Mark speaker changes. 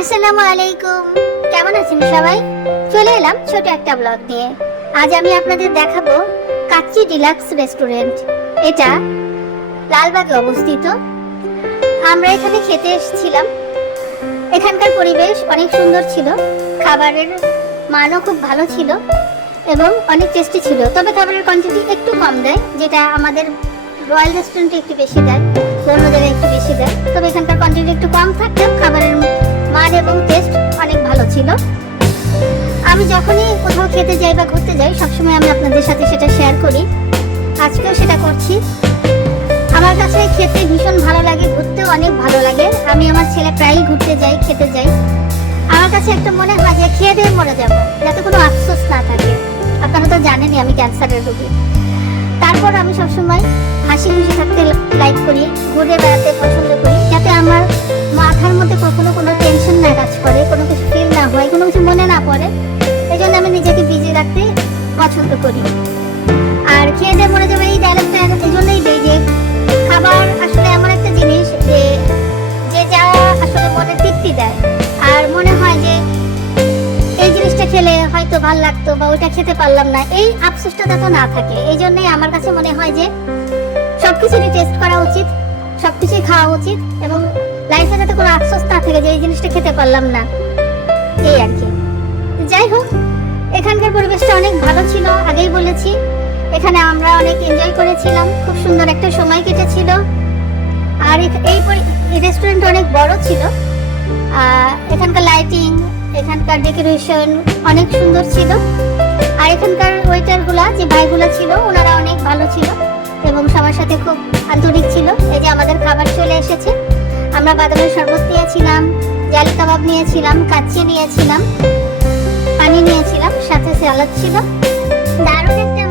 Speaker 1: আসসালামু আলাইকুম। কেমন আছেন সবাই? চলে এলাম ছোট একটা ব্লগ নিয়ে। আজ আমি আপনাদের দেখাবো কাচ্চি ডিলাক্স রেস্টুরেন্ট এটা লালবাগে অবস্থিত। আমরা এখানে খেতে এসেছিলাম। এখানকার পরিবেশ অনেক সুন্দর ছিল। খাবারের মানও খুব ভালো ছিল এবং অনেক টেস্টি ছিল। তবে খাবারের কোয়ান্টিটি একটু কম দেয়, যেটা আমাদের রয়্যাল রেস্টুরেন্টে একটু বেশি দেয়, অন্য জায়গায় একটু বেশি দেয়। তবে এখানকার কোয়ান্টিটি একটু কম থাকলেও খাবারের মান এবং টেস্ট অনেক ভালো ছিল। আমি যখনই কোথাও খেতে যাই বা ঘুরতে যাই, সবসময় আমি আপনাদের সাথে সেটা শেয়ার করি। আজকেও সেটা করছি। আমার কাছে খেতে ভীষণ ভালো লাগে, ঘুরতেও অনেক ভালো লাগে। আমি আমার ছেলে প্রায়ই ঘুরতে যাই, খেতে যাই। আমার কাছে একটা মনে হয় যে খেয়ে দিয়ে মরে যাব, যাতে কোনো আফসোস না থাকে। আপনারা তো জানেনই আমি ক্যান্সারের রোগী। তারপর আমি সবসময় হাসি খুশি থাকতে লাইক করি, ঘুরে বেড়াতে পছন্দ করি, যাতে আমার রাখতে পছন্দ করি। আর খেয়ে দিয়ে মরে যাবে এই ডায়লগটা এই জন্যই দেই যে খাবার আসলে এমন একটা জিনিস যে যে যা আসলে মনে তৃপ্তি দেয়। আর মনে হয় যে, এই জিনিসটা খেলে হয়তো ভালো লাগতো বা ওইটা খেতে পারলাম না। এই আফসোসটা যাতে না থাকে, এই জন্যই আমার কাছে মনে হয় যে, সবকিছুরই টেস্ট করা উচিত, সবকিছুই খাওয়া উচিত এবং লাইফে যাতে কোনো আফসোস না থাকে যে, এই জিনিসটা খেতে পারলাম না। এই আর কি। যাই হোক এখানকার পরিবেশটা অনেক ভালো ছিল, আগেই বলেছি। এখানে আমরা অনেক এনজয় করেছিলাম, খুব সুন্দর একটা সময় কেটেছিল। আর এই রেস্টুরেন্ট অনেক বড় ছিল। আর এখানকার লাইটিং এখানকার ডেকোরেশন অনেক সুন্দর ছিল। আর এখানকার ওয়েটারগুলা যে ভাইগুলা ছিল, ওনারা অনেক ভালো ছিল এবং সবার সাথে খুব আন্তরিক ছিল। এই যে আমাদের খাবার চলে এসেছে। আমরা বাদামের শরবত নিয়েছিলাম, জালি কাবাব নিয়েছিলাম, কাচ্চি নিয়েছিলাম, পানি নিয়েছিলাম। স্যালাড ছিল। দারুণ একটা